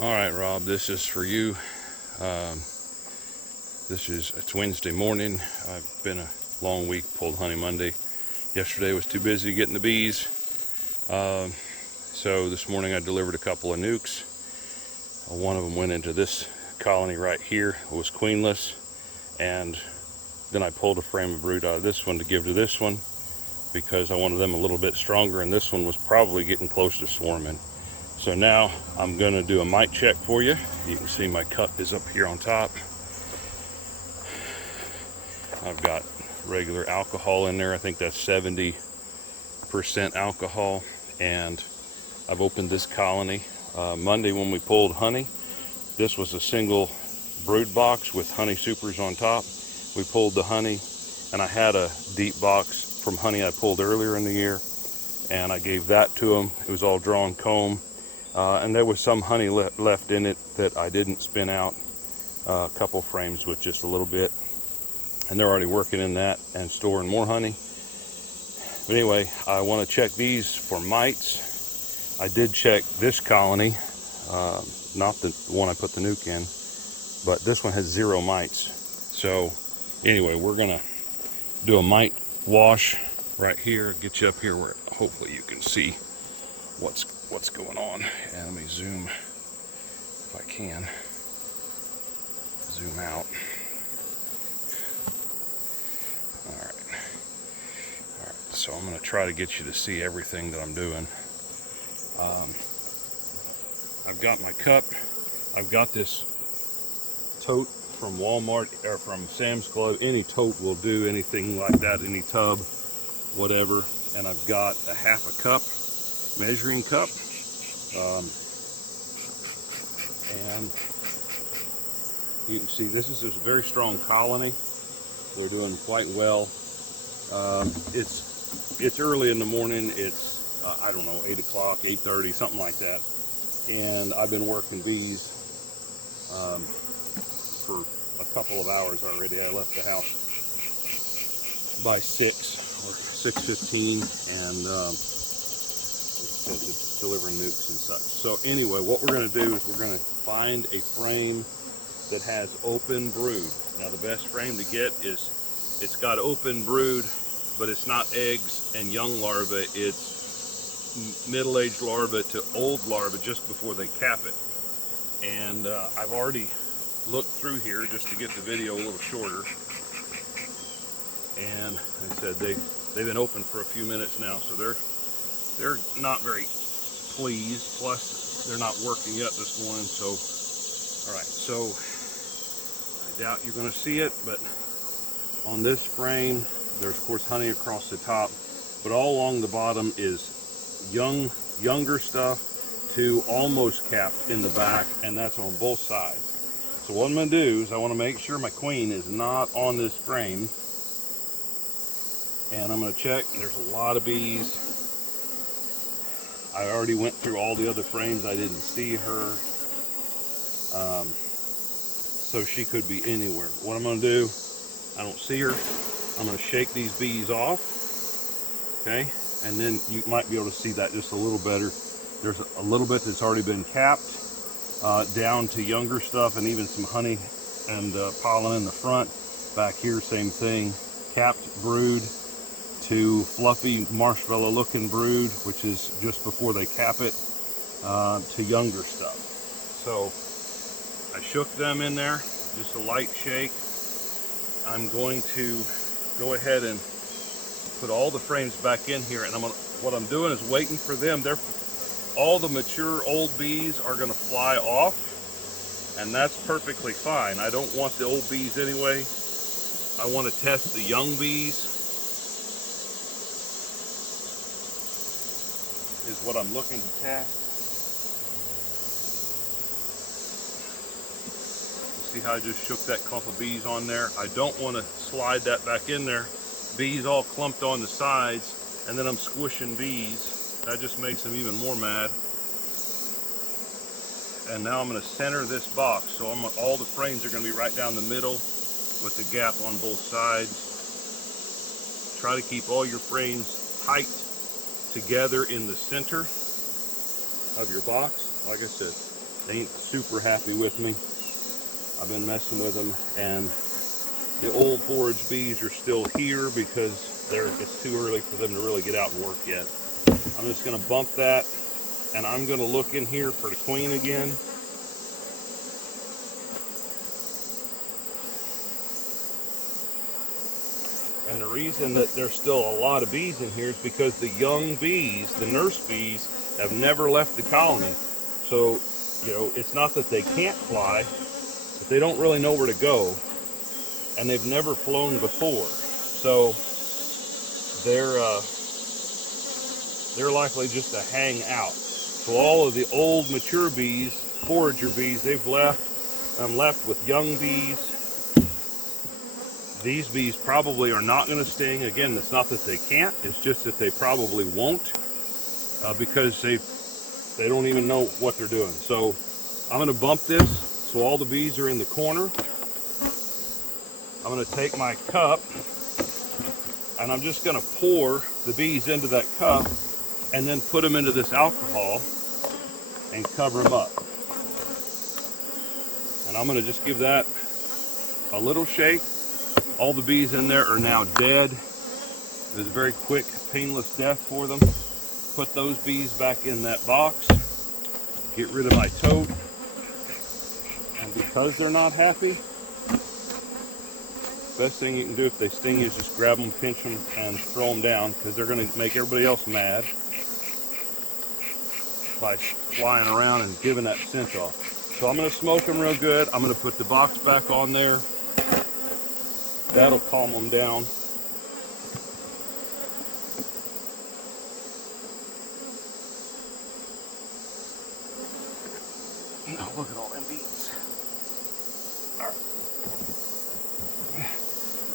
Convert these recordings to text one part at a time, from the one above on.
All right, Rob, this is for you. It's Wednesday morning. I've been a long week, pulled honey Monday. Yesterday was too busy getting the bees. So this morning I delivered a couple of nukes. One of them went into this colony right here. It was queenless. And then I pulled a frame of brood out of this one to give to this one because I wanted them a little bit stronger, and this one was probably getting close to swarming. So now I'm going to do a mite check for you. You can see my cup is up here on top. I've got regular alcohol in there. I think that's 70% alcohol. And I've opened this colony. Monday when we pulled honey, this was a single brood box with honey supers on top. We pulled the honey, and I had a deep box from honey I pulled earlier in the year, and I gave that to them. It was all drawn comb. And there was some honey left in it that I didn't spin out, a couple frames with just a little bit, and they're already working in that and storing more honey. But anyway, I want to check these for mites. I did check this colony, not the one I put the nuke in, but this one has 0 mites. So anyway, we're gonna do a mite wash right here, get you up here where hopefully you can see what's going on. And let me zoom, if I can, zoom out. All right, so I'm going to try to get you to see everything that I'm doing. I've got my cup. I've got this tote from Walmart or from Sam's Club. Any tote will do, anything like that, any tub, whatever. And I've got a half a cup measuring cup, and you can see this is a very strong colony. They're doing quite well. It's early in the morning. It's I don't know, 8 o'clock, 8:30, something like that. And I've been working bees for a couple of hours already. I left the house by 6 or 6:15, and delivering nukes and such. So anyway, what we're going to do is we're going to find a frame that has open brood. Now the best frame to get is, it's got open brood, but it's not eggs and young larvae. It's middle-aged larvae to old larvae just before they cap it. And I've already looked through here just to get the video a little shorter. And I said they've been open for a few minutes now, so they're not very pleased. Plus, they're not working yet this morning. So, all right. So I doubt you're going to see it, but on this frame, there's of course honey across the top, but all along the bottom is younger stuff to almost capped in the back, and that's on both sides. So what I'm going to do is I want to make sure my queen is not on this frame, and I'm going to check. There's a lot of bees. I already went through all the other frames. I didn't see her, so she could be anywhere. But what I'm going to do, I don't see her. I'm going to shake these bees off, okay? And then you might be able to see that just a little better. There's a little bit that's already been capped, down to younger stuff, and even some honey and pollen in the front. Back here, same thing. Capped brood to fluffy marshmallow looking brood, which is just before they cap it, to younger stuff. So I shook them in there, just a light shake. I'm going to go ahead and put all the frames back in here, and what I'm doing is waiting for them. All the mature old bees are going to fly off, and that's perfectly fine. I don't want the old bees anyway. I want to test the young bees, is what I'm looking to test. See how I just shook that clump of bees on there? I don't want to slide that back in there. Bees all clumped on the sides, and then I'm squishing bees. That just makes them even more mad. And now I'm going to center this box. So all the frames are going to be right down the middle with the gap on both sides. Try to keep all your frames tight together in the center of your box. Like I said, They ain't super happy with me. I've been messing with them, and the old forage bees are still here because it's too early for them to really get out and work yet. I'm just going to bump that, and I'm going to look in here for the queen again. And the reason that there's still a lot of bees in here is because the young bees, the nurse bees, have never left the colony. So, you know, it's not that they can't fly, but they don't really know where to go. And they've never flown before. So they're likely just to hang out. So all of the old mature bees, forager bees, they've left. I'm left with young bees. These bees probably are not going to sting. Again, it's not that they can't, it's just that they probably won't because they don't even know what they're doing. So I'm going to bump this so all the bees are in the corner. I'm going to take my cup and I'm just going to pour the bees into that cup and then put them into this alcohol and cover them up. And I'm going to just give that a little shake. All the bees in there are now dead. It was a very quick, painless death for them. Put those bees back in that box. Get rid of my tote. And because they're not happy, best thing you can do if they sting you is just grab them, pinch them, and throw them down, because they're going to make everybody else mad by flying around and giving that scent off. So I'm going to smoke them real good. I'm going to put the box back on there. That'll calm them down. Oh, look at all them bees. All right.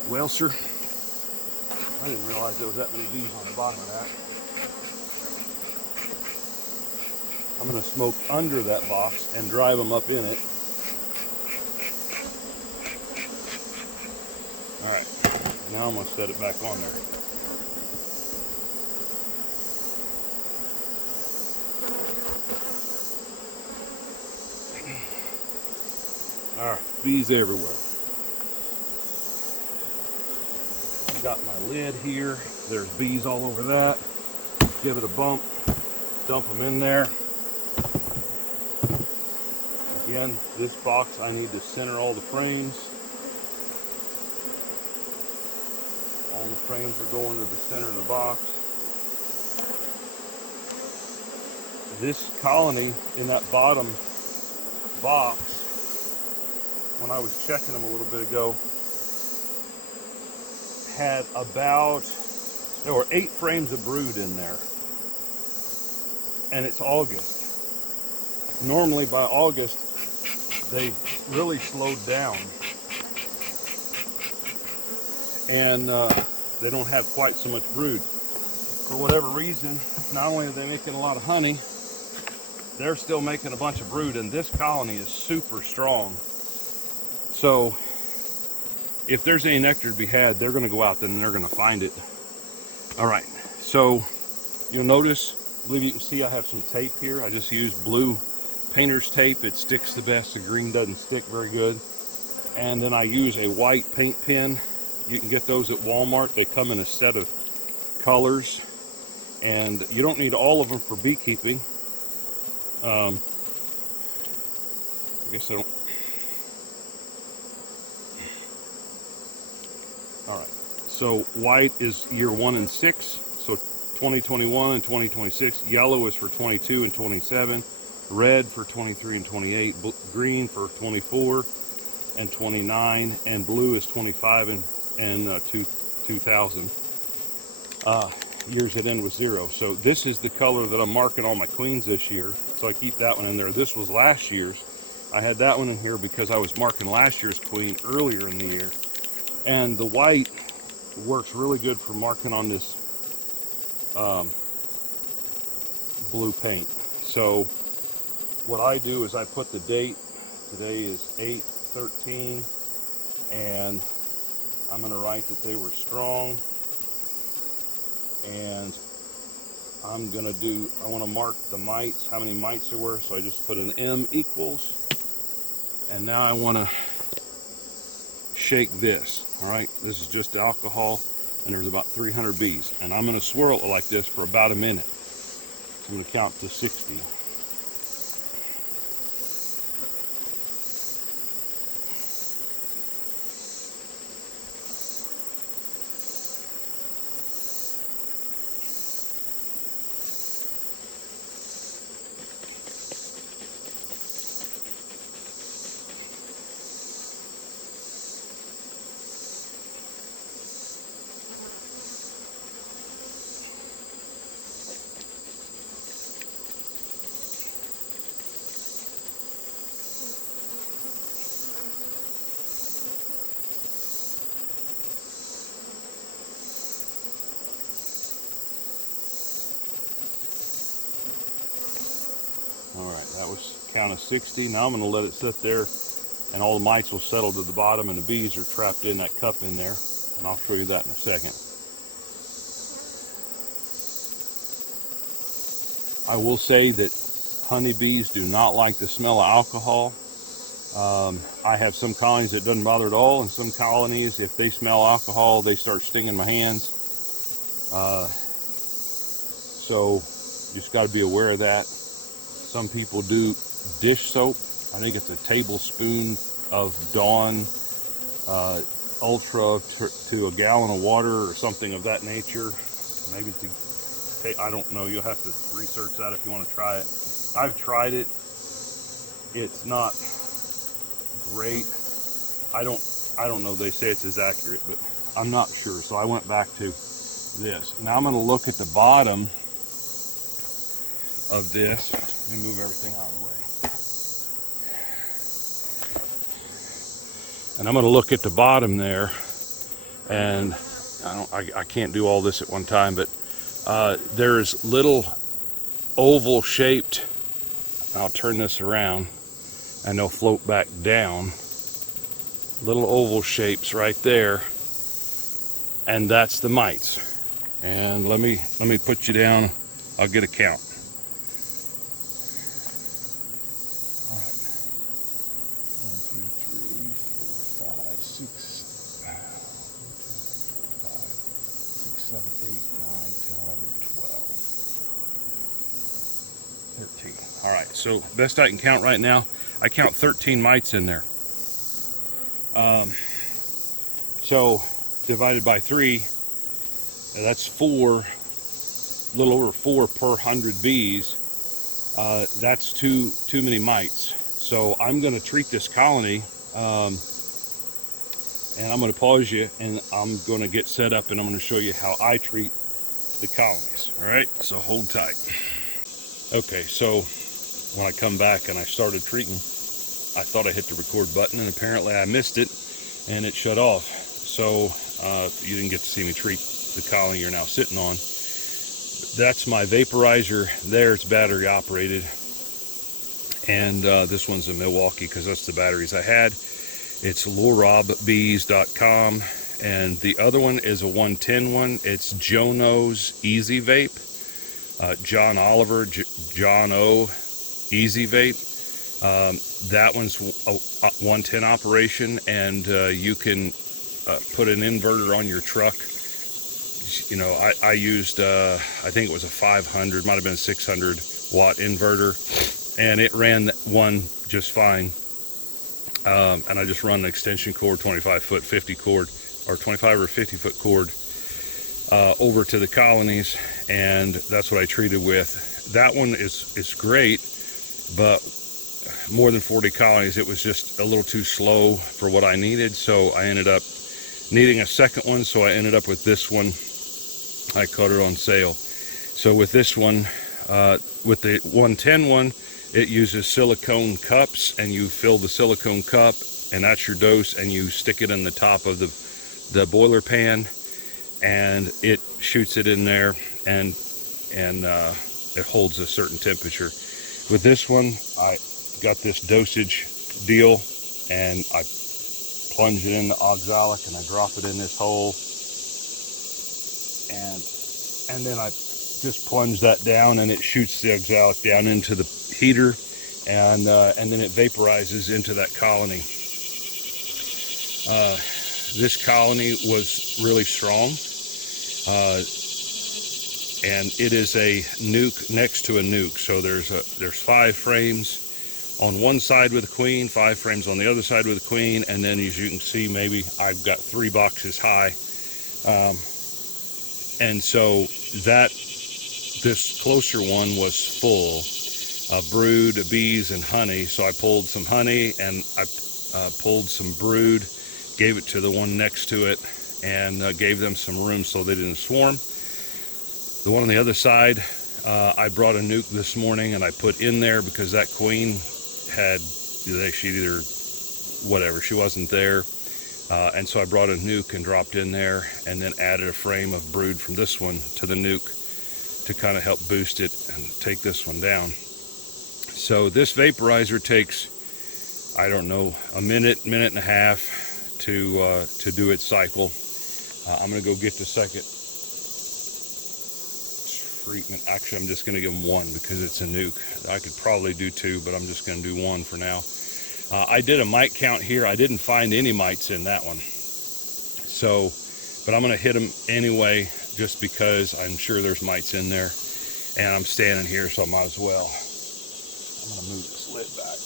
Well, sir, I didn't realize there was that many bees on the bottom of that. I'm going to smoke under that box and drive them up in it. All right, now I'm going to set it back on there. All right, bees everywhere. Got my lid here. There's bees all over that. Give it a bump. Dump them in there. Again, this box, I need to center all the frames. All the frames are going to the center of the box. This colony in that bottom box, when I was checking them a little bit ago, had there were 8 frames of brood in there. And it's August. Normally by August, they've really slowed down. And they don't have quite so much brood. For whatever reason, not only are they making a lot of honey, they're still making a bunch of brood, and this colony is super strong. So if there's any nectar to be had, they're going to go out and they're going to find it. All right, so you'll notice, I believe you can see I have some tape here. I just used blue painter's tape. It sticks the best. The green doesn't stick very good. And then I use a white paint pen. You can get those at Walmart. They come in a set of colors, and you don't need all of them for beekeeping. I guess I don't. All right, so white is year 1 and 6, so 2021 and 2026. Yellow is for 22 and 27. Red for 23 and 28. Green for 24 and 29. And blue is 25 and 2000. Years that end with 0. So this is the color that I'm marking all my queens this year. So I keep that one in there. This was last year's. I had that one in here because I was marking last year's queen earlier in the year. And the white works really good for marking on this blue paint. So what I do is I put the date. Today is 8/13, and I'm going to write that they were strong, and I'm gonna do, I wanna mark the mites, how many mites there were, so I just put an M equals. And now I wanna shake this, all right? This is just alcohol, and there's about 300 bees. And I'm gonna swirl it like this for about a minute. So I'm gonna count to 60. All right, that was count of 60. Now I'm gonna let it sit there, and all the mites will settle to the bottom, and the bees are trapped in that cup in there. And I'll show you that in a second. I will say that honeybees do not like the smell of alcohol. I have some colonies that doesn't bother at all, and some colonies, if they smell alcohol, they start stinging my hands. So you just got to be aware of that. Some people do dish soap. I think it's a tablespoon of Dawn Ultra to a gallon of water or something of that nature. Maybe I don't know. You'll have to research that if you want to try it. I've tried it. It's not great. I don't know. They say it's as accurate, but I'm not sure. So I went back to this. Now I'm going to look at the bottom of this. Let me move everything out of the way. And I'm going to look at the bottom there, and I can't do all this at one time, but there's little oval shaped, I'll turn this around and they'll float back down, little oval shapes right there, and that's the mites. And let me put you down. I'll get a count. All right. 1, 2, 3, 4, 5, 6, 7, 8, 9, 10, 11, 12, 13. All right, so best I can count right now, I count 13 mites in there. So divided by 3, that's 4, a little over 4 per 100 bees. That's too many mites. So I'm going to treat this colony, and I'm going to pause you, and I'm going to get set up, and I'm going to show you how I treat the colonies. All right, so hold tight. Okay, so when I come back and I started treating, I thought I hit the record button, and apparently I missed it, and it shut off. So you didn't get to see me treat the colony you're now sitting on. That's my vaporizer there. It's battery operated, and this one's in Milwaukee because that's the batteries I had. It's lorobbees.com, and the other one is a 110 one. It's Jono's Easy Vape. John Oliver, John O, Easy Vape. That one's a 110 operation, and you can put an inverter on your truck. You know, I used, I think it was a 500, might have been a 600 watt inverter, and it ran one just fine. And I just run an extension cord, 25 foot, 50 cord, or 25 or 50 foot cord over to the colonies, and that's what I treated with. That one is great, but more than 40 colonies, it was just a little too slow for what I needed, so I ended up needing a second one, so I ended up with this one. I caught it on sale. So with this one, with the 110 one, it uses silicone cups, and you fill the silicone cup, and that's your dose, and you stick it in the top of the boiler pan, and it shoots it in there, and it holds a certain temperature. With this one, I got this dosage deal, and I plunge it in the oxalic, and I drop it in this hole, and then I just plunge that down, and it shoots the oxalic down into the heater, and then it vaporizes into that colony. This colony was really strong, and it is a nuke next to a nuke. So there's 5 frames on one side with a queen, 5 frames on the other side with a queen, and then as you can see, maybe I've got 3 boxes high. And so this closer one was full of brood, bees, and honey. So I pulled some honey, and I pulled some brood, gave it to the one next to it, and gave them some room so they didn't swarm. The one on the other side, I brought a nuke this morning and I put in there because that queen she wasn't there. And so I brought a nuke and dropped in there, and then added a frame of brood from this one to the nuke to kind of help boost it and take this one down. So this vaporizer takes, I don't know, a minute and a half to do its cycle. I'm going to go get the second treatment. Actually, I'm just going to give them 1 because it's a nuke. I could probably do 2, but I'm just going to do 1 for now. I did a mite count here. I didn't find any mites in that one. So, but I'm going to hit them anyway, just because I'm sure there's mites in there. And I'm standing here, so I might as well. I'm going to move this lid back.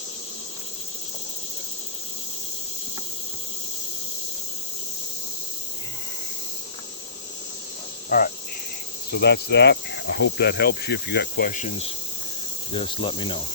All right, so that's that. I hope that helps you. If you got questions, just let me know.